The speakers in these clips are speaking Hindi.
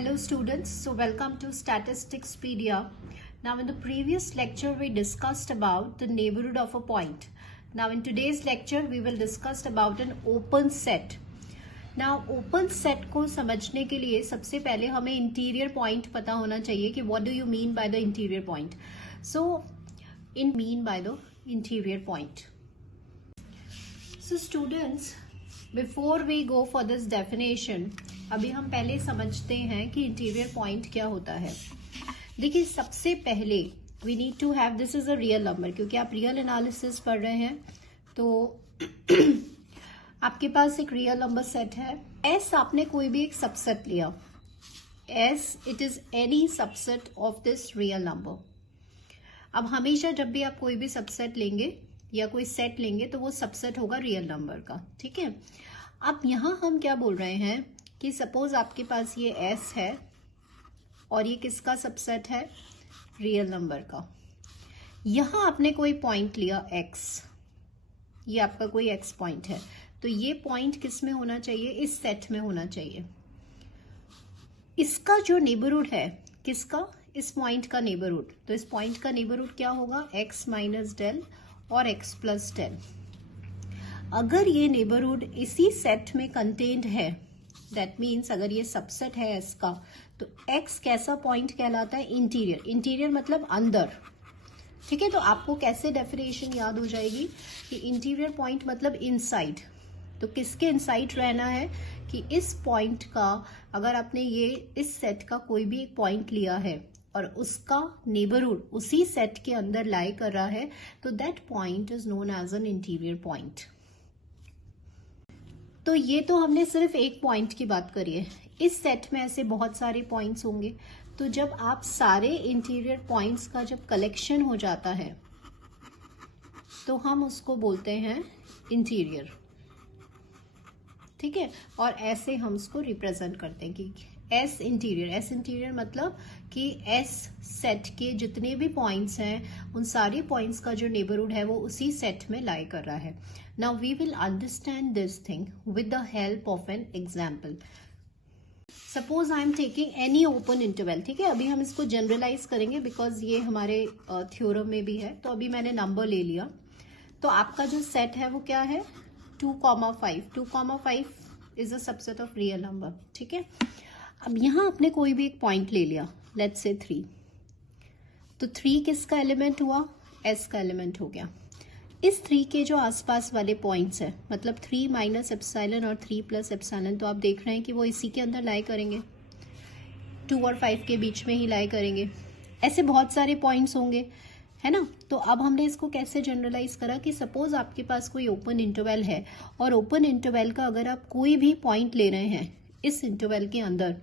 Hello students, so welcome to Statisticspedia. Now in the previous lecture we discussed about the neighborhood of a point. Now in today's lecture we will discuss about an open set. Now open set को समझने के लिए सबसे पहले हमें interior point पता होना चाहिए कि what do you mean by the interior point. So mean by the interior point. So students, before we go for this definition, अभी हम पहले समझते हैं कि इंटीरियर पॉइंट क्या होता है. देखिए सबसे पहले we need to have, this is a real number, क्योंकि आप रियल एनालिसिस पढ़ रहे हैं तो आपके पास एक रियल नंबर सेट है. एस आपने कोई भी एक सबसेट लिया, S it is any subset of this real number. अब हमेशा जब भी आप कोई भी सबसेट लेंगे या कोई सेट लेंगे तो वो सबसेट होगा रियल नंबर का. ठीक है, अब यहां हम क्या बोल रहे हैं कि सपोज आपके पास ये S है और ये किसका सबसेट है, रियल नंबर का. यहां आपने कोई पॉइंट लिया X, ये आपका कोई X पॉइंट है, तो ये पॉइंट किस में होना चाहिए, इस सेट में होना चाहिए. इसका जो नेबरहुड है, किसका, इस पॉइंट का नेबरहुड, तो इस पॉइंट का नेबरहुड क्या होगा, X माइनस डेल और X प्लस डेल. अगर ये नेबरहुड इसी सेट में कंटेन्ड है, दैट मीन्स अगर ये सबसेट है एस का, तो एक्स कैसा पॉइंट कहलाता है, इंटीरियर. इंटीरियर मतलब अंदर. ठीक है, तो आपको कैसे डेफिनेशन याद हो जाएगी कि इंटीरियर पॉइंट मतलब इनसाइड. तो किसके इनसाइड रहना है कि इस पॉइंट का, अगर आपने ये इस सेट का कोई भी एक पॉइंट लिया है और उसका नेबरहुड उसी सेट के अंदर लाई कर रहा है, तो that point is known as an interior point. तो ये तो हमने सिर्फ एक पॉइंट की बात करी है. इस सेट में ऐसे बहुत सारे पॉइंट्स होंगे, तो जब आप सारे इंटीरियर पॉइंट्स का जब कलेक्शन हो जाता है तो हम उसको बोलते हैं इंटीरियर. ठीक है, और ऐसे हम उसको रिप्रेजेंट करते हैं कि एस इंटीरियर. एस इंटीरियर मतलब कि एस सेट के जितने भी पॉइंट्स हैं उन सारे पॉइंट्स का जो नेबरहुड है वो उसी सेट में लाई कर रहा है. Now we will understand this thing with the help of an example. Suppose I am taking any open interval. ठीक है, अभी हम इसको जनरलाइज करेंगे बिकॉज ये हमारे थ्योरम में भी है. तो अभी मैंने नंबर ले लिया, तो आपका जो सेट है वो क्या है, 2,5. 2,5 is a subset of real number. ठीक है, अब यहां आपने कोई भी एक पॉइंट ले लिया, लेट्स से 3. तो 3 किसका एलिमेंट हुआ, एस का एलिमेंट हो गया. इस 3 के जो आसपास वाले पॉइंट्स हैं, मतलब 3 माइनस एप्सिलॉन और 3 प्लस एप्सिलॉन, तो आप देख रहे हैं कि वो इसी के अंदर लाई करेंगे, 2 और 5 के बीच में ही लाई करेंगे. ऐसे बहुत सारे पॉइंट्स होंगे, है ना. तो अब हमने इसको कैसे जनरलाइज करा कि सपोज आपके पास कोई ओपन इंटरवल है और ओपन इंटरवल का अगर आप कोई भी पॉइंट ले रहे हैं इस इंटरवल के अंदर,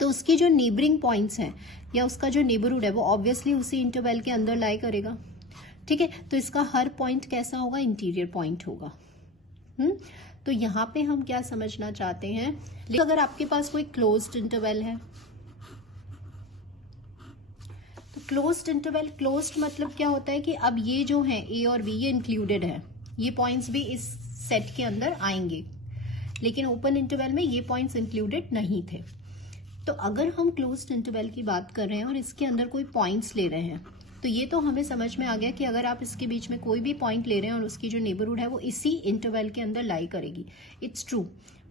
तो उसकी जो नेबरिंग पॉइंट्स हैं या उसका जो नेबरहुड है वो ऑब्वियसली उसी इंटरवल के अंदर लाई करेगा. ठीक है, तो इसका हर पॉइंट कैसा होगा, इंटीरियर पॉइंट होगा. तो यहाँ पे हम क्या समझना चाहते हैं, अगर आपके पास कोई क्लोज्ड इंटरवल है, तो क्लोज्ड इंटरवल, क्लोज्ड मतलब क्या होता है कि अब ये जो है ए और बी ये इंक्लूडेड है, ये पॉइंट्स भी इस सेट के अंदर आएंगे. लेकिन ओपन इंटरवल में ये पॉइंट्स इंक्लूडेड नहीं थे. तो अगर हम क्लोज्ड इंटरवल की बात कर रहे हैं और इसके अंदर कोई पॉइंट्स ले रहे हैं, तो ये तो हमें समझ में आ गया कि अगर आप इसके बीच में कोई भी पॉइंट ले रहे हैं और उसकी जो नेबरहुड है वो इसी इंटरवल के अंदर लाई करेगी. इट्स ट्रू,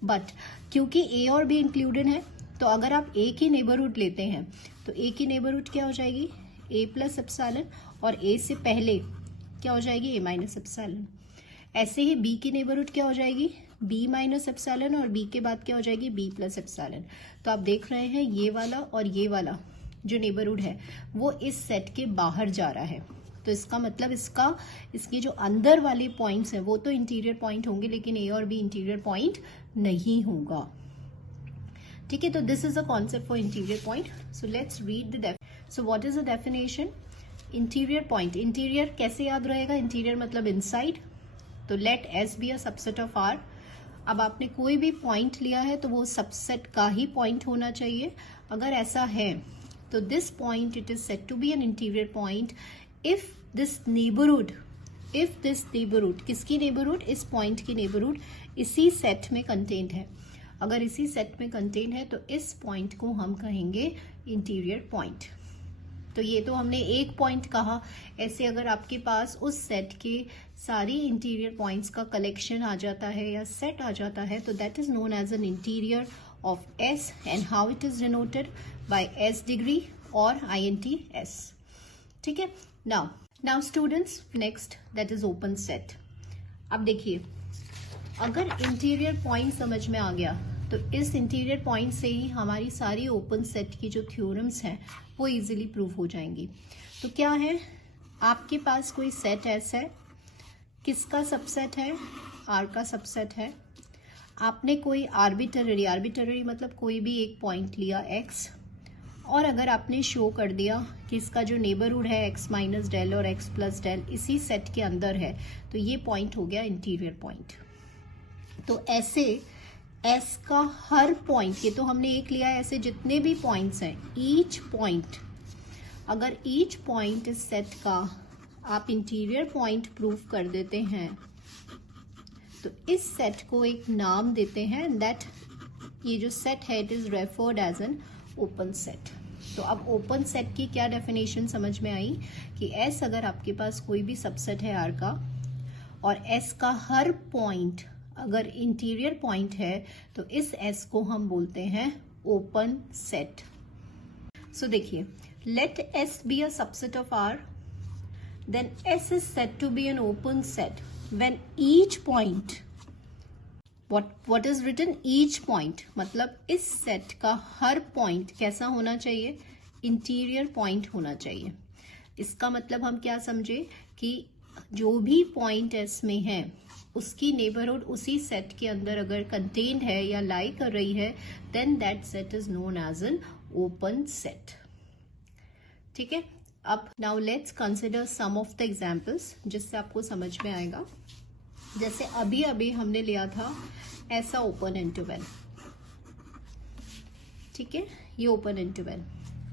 बट क्योंकि ए और बी इंक्लूडेड है, तो अगर आप ए की नेबरहुड लेते हैं तो ए की नेबरहुड क्या हो जाएगी, ए प्लस एप्सिलॉन, और ए से पहले क्या हो जाएगी, ए माइनस एप्सिलॉन. ऐसे ही बी की नेबरहुड क्या हो जाएगी, बी माइनस एप्सिलॉन, और बी के बाद क्या हो जाएगी, बी प्लस एप्सिलॉन. तो आप देख रहे हैं ये वाला और ये वाला जो नेबरहुड है वो इस सेट के बाहर जा रहा है. तो इसका मतलब इसके जो अंदर वाले पॉइंट्स हैं वो तो इंटीरियर पॉइंट होंगे, लेकिन ए और बी इंटीरियर पॉइंट नहीं होगा. ठीक है, तो this is a concept for interior point. So let's read the so what is the definition, interior point. Interior कैसे याद रहेगा, इंटीरियर मतलब इनसाइड. तो let S be a subset of R. अब आपने कोई भी पॉइंट लिया है तो वो सबसेट का ही पॉइंट होना चाहिए. अगर ऐसा है तो this point it is said to be an interior point if this neighbourhood, किसकी नेबरहुड, इस पॉइंट की नेबरहुड इसी सेट में कंटेन्ड है. अगर इसी सेट में कंटेन है तो इस पॉइंट को हम कहेंगे इंटीरियर पॉइंट। तो ये तो हमने एक पॉइंट कहा। ऐसे अगर आपके पास उस सेट के सारी इंटीरियर पॉइंट्स का कलेक्शन आ जाता है या सेट आ जाता है तो that is known as an interior of S, and how it is denoted by S degree और INTS। ठीक है। Now students, next that is open set. अब देखिए, अगर इंटीरियर पॉइंट समझ में आ गया तो इस इंटीरियर पॉइंट से ही हमारी सारी ओपन सेट की जो थ्योरम्स हैं वो इजीली प्रूव हो जाएंगी। तो क्या है, आपके पास कोई सेट ऐसा है, किसका सबसेट है, R का सबसेट है। आपने कोई आर्बिटररी मतलब कोई भी एक पॉइंट लिया X, और अगर आपने शो कर दिया कि इसका जो नेबरहुड है X माइनस डेल और X प्लस डेल इसी सेट के अंदर है, तो ये पॉइंट हो गया इंटीरियर पॉइंट। तो ऐसे S का हर पॉइंट, ये तो हमने एक लिया है, ऐसे जितने भी पॉइंट्स हैं, ईच पॉइंट, अगर ईच पॉइंट इस सेट का आप इंटीरियर पॉइंट प्रूव कर देते हैं तो इस सेट को एक नाम देते हैं, दैट ये जो सेट है it is referred as an open set. तो अब ओपन सेट की क्या डेफिनेशन समझ में आई कि S अगर आपके पास कोई भी सबसेट है R का और S का हर पॉइंट अगर इंटीरियर पॉइंट है तो इस S को हम बोलते हैं ओपन सेट। सो देखिए, let S be a subset of R, then S is said to be an open set when each point, what is written each point, मतलब इस सेट का हर पॉइंट कैसा होना चाहिए, इंटीरियर पॉइंट होना चाहिए। इसका मतलब हम क्या समझे कि जो भी पॉइंट S में है उसकी नेबरहुड उसी सेट के अंदर अगर कंटेन्ड है या लाई कर रही है, then that set is known as an open set. ठीक है। अब now let's consider some of the examples जिससे आपको समझ में आएगा। जैसे अभी अभी हमने लिया था ऐसा ओपन इंटरवल, ठीक है, ये ओपन इंटरवल।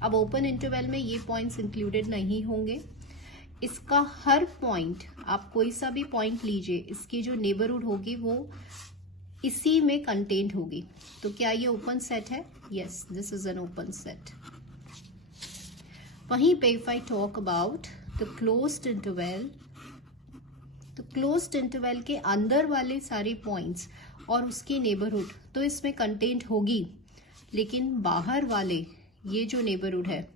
अब ओपन इंटरवल में ये पॉइंट्स इंक्लूडेड नहीं होंगे, इसका हर पॉइंट, आप कोई सा भी पॉइंट लीजिए, इसकी जो नेबरहुड होगी वो इसी में कंटेन्ड होगी। तो क्या ये ओपन सेट है? Yes, this is an open set. वहीं पे if I talk about the closed interval, तो क्लोज्ड इंटरवल के अंदर वाले सारे पॉइंट्स और उसकी नेबरहुड तो इसमें कंटेन्ड होगी, लेकिन बाहर वाले ये जो नेबरहुड है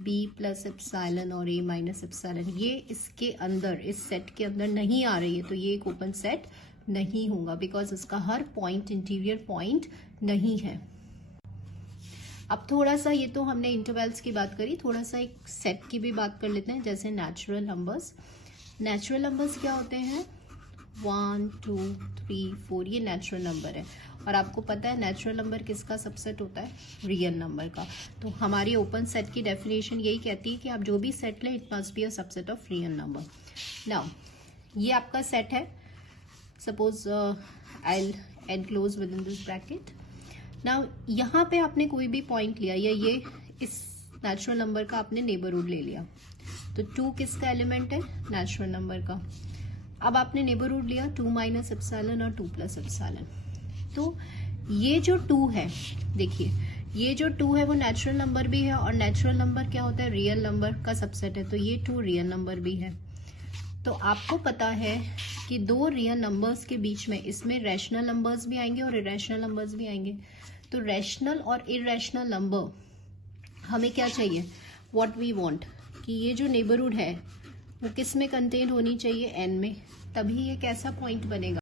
b प्लस एप्सिलॉन और a माइनस एप्सिलॉन, ये इसके अंदर, इस सेट के अंदर नहीं आ रही है, तो ये एक ओपन सेट नहीं होगा, बिकॉज इसका हर पॉइंट इंटीरियर पॉइंट नहीं है। अब थोड़ा सा, ये तो हमने इंटरवल्स की बात करी, थोड़ा सा एक सेट की भी बात कर लेते हैं, जैसे नेचुरल नंबर्स। नेचुरल नंबर्स क्या होते हैं? 1 2 3 4, ये नेचुरल नंबर है। और आपको पता है नेचुरल नंबर किसका सबसेट होता है? रियल नंबर का। तो हमारी ओपन सेट की डेफिनेशन यही कहती है कि आप जो भी सेट लें, it must be a subset of real number. Now ये आपका सेट है, suppose I will add close within this bracket. Now यहाँ पे आपने कोई भी पॉइंट लिया, या ये इस नेचुरल नंबर का आपने नेबरहुड ले लिया, तो 2 किसका एलिमेंट है? नेचुरल नंबर का। अब आपने नेबरहुड लिया 2 माइनस एप्सिलॉन और 2 प्लस एप्सिलॉन। तो ये जो 2 है, देखिए ये जो 2 है वो नेचुरल नंबर भी है, और नेचुरल नंबर क्या होता है? रियल नंबर का सबसेट है, तो ये 2 रियल नंबर भी है। तो आपको पता है कि 2 रियल नंबर्स के बीच में इसमें रैशनल नंबर्स भी आएंगे और इरेशनल नंबर्स भी आएंगे। तो रैशनल और इरेशनल नंबर हमें क्या चाहिए? व्हाट वी वांट कि ये जो नेबरहुड है वो किस में कंटेन होनी चाहिए? n में, तभी ये कैसा पॉइंट बनेगा?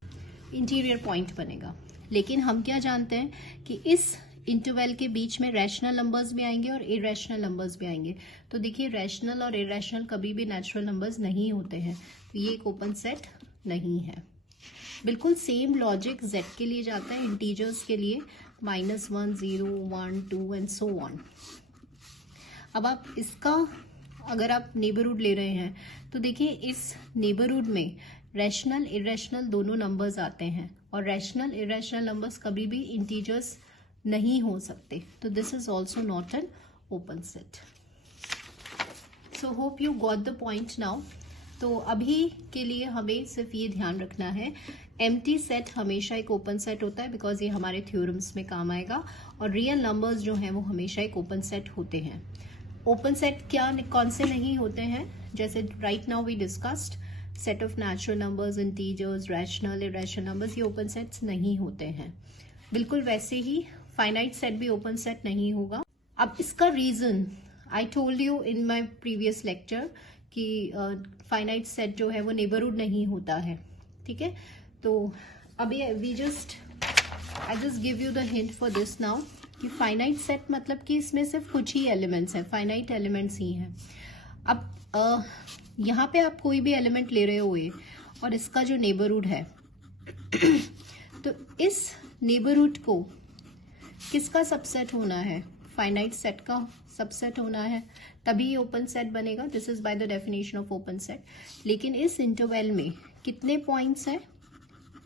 इंटीरियर पॉइंट बनेगा। लेकिन हम क्या जानते हैं कि इस इंटरवल के बीच में रैशनल नंबर्स भी आएंगे और इरेशनल नंबर्स भी आएंगे। तो देखिए रैशनल और इरेशनल कभी भी नेचुरल नंबर्स नहीं होते हैं, तो ये एक ओपन सेट नहीं है। बिल्कुल सेम लॉजिक z के लिए जाता है, इंटीजर्स के लिए -1 0 1 2 एंड सो ऑन। अब आप इसका अगर आप नेबरहुड ले रहे हैं तो देखिए इस नेबरहुड में रैशनल इरेशनल दोनों नंबर्स आते हैं, और रैशनल इरेशनल नंबर्स कभी भी इंटीजर्स नहीं हो सकते, तो this is also not an open set. So hope you got the point now. तो अभी के लिए हमें सिर्फ ये ध्यान रखना है, एम्प्टी सेट हमेशा एक ओपन सेट होता है, बिकॉज ये हमारे थ्योरम्स में काम आएगा, और रियल नंबर्स जो हैं वो हमेशा एक ओपन सेट होते हैं। ओपन सेट कौन से नहीं होते हैं, जैसे right now we discussed set of natural numbers, integers, rational, irrational numbers, ये ओपन सेट्स नहीं होते हैं। बिल्कुल वैसे ही फाइनाइट सेट भी ओपन सेट नहीं होगा। अब इसका reason I told you in my previous lecture कि फाइनाइट सेट जो है वो नेबरहुड नहीं होता है, ठीक है। तो अभी I just give you the hint for this now कि फाइनाइट सेट मतलब कि इसमें सिर्फ कुछ ही एलिमेंट्स हैं, फाइनाइट एलिमेंट्स ही हैं। अब यहाँ पे आप कोई भी एलिमेंट ले रहे हो और इसका जो नेबरहुड है तो इस नेबरहुड को किसका सबसेट होना है, फाइनाइट सेट का सबसेट होना है, तभी ओपन सेट बनेगा। This is by the definition of open set. लेकिन इस इंटरवल में कितने पॉइंट्स हैं,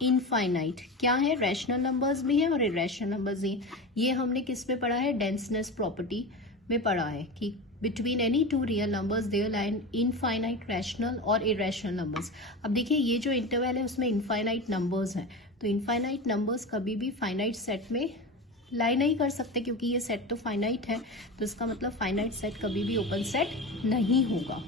इनफाइनाइट। क्या है, रैशनल नंबर्स भी हैं और इरेशनल नंबर्स भी। ये हमने किस में पढ़ा है, डेंसनेस प्रॉपर्टी में पढ़ा है कि between any two real numbers there line infinite rational और इरेशनल नंबर्स। अब देखिए ये जो इंटरवल है उसमें इनफाइनाइट नंबर्स हैं, तो इनफाइनाइट नंबर्स कभी भी फाइनाइट सेट में लाई नहीं कर सकते, क्योंकि ये सेट तो फाइनाइट है, तो इसका मतलब फाइनाइट सेट कभी भी ओपन सेट नहीं होगा।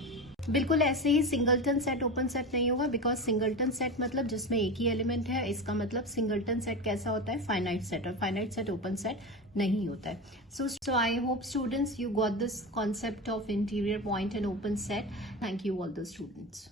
बिल्कुल ऐसे ही सिंगलटन सेट ओपन सेट नहीं होगा, बिकॉज सिंगलटन सेट मतलब जिसमें एक ही एलिमेंट है, इसका मतलब सिंगलटन सेट कैसा होता है, फाइनाइट सेट, और फाइनाइट सेट ओपन सेट नहीं होता है। So I hope students you got this concept of interior point and open set. Thank you all the students.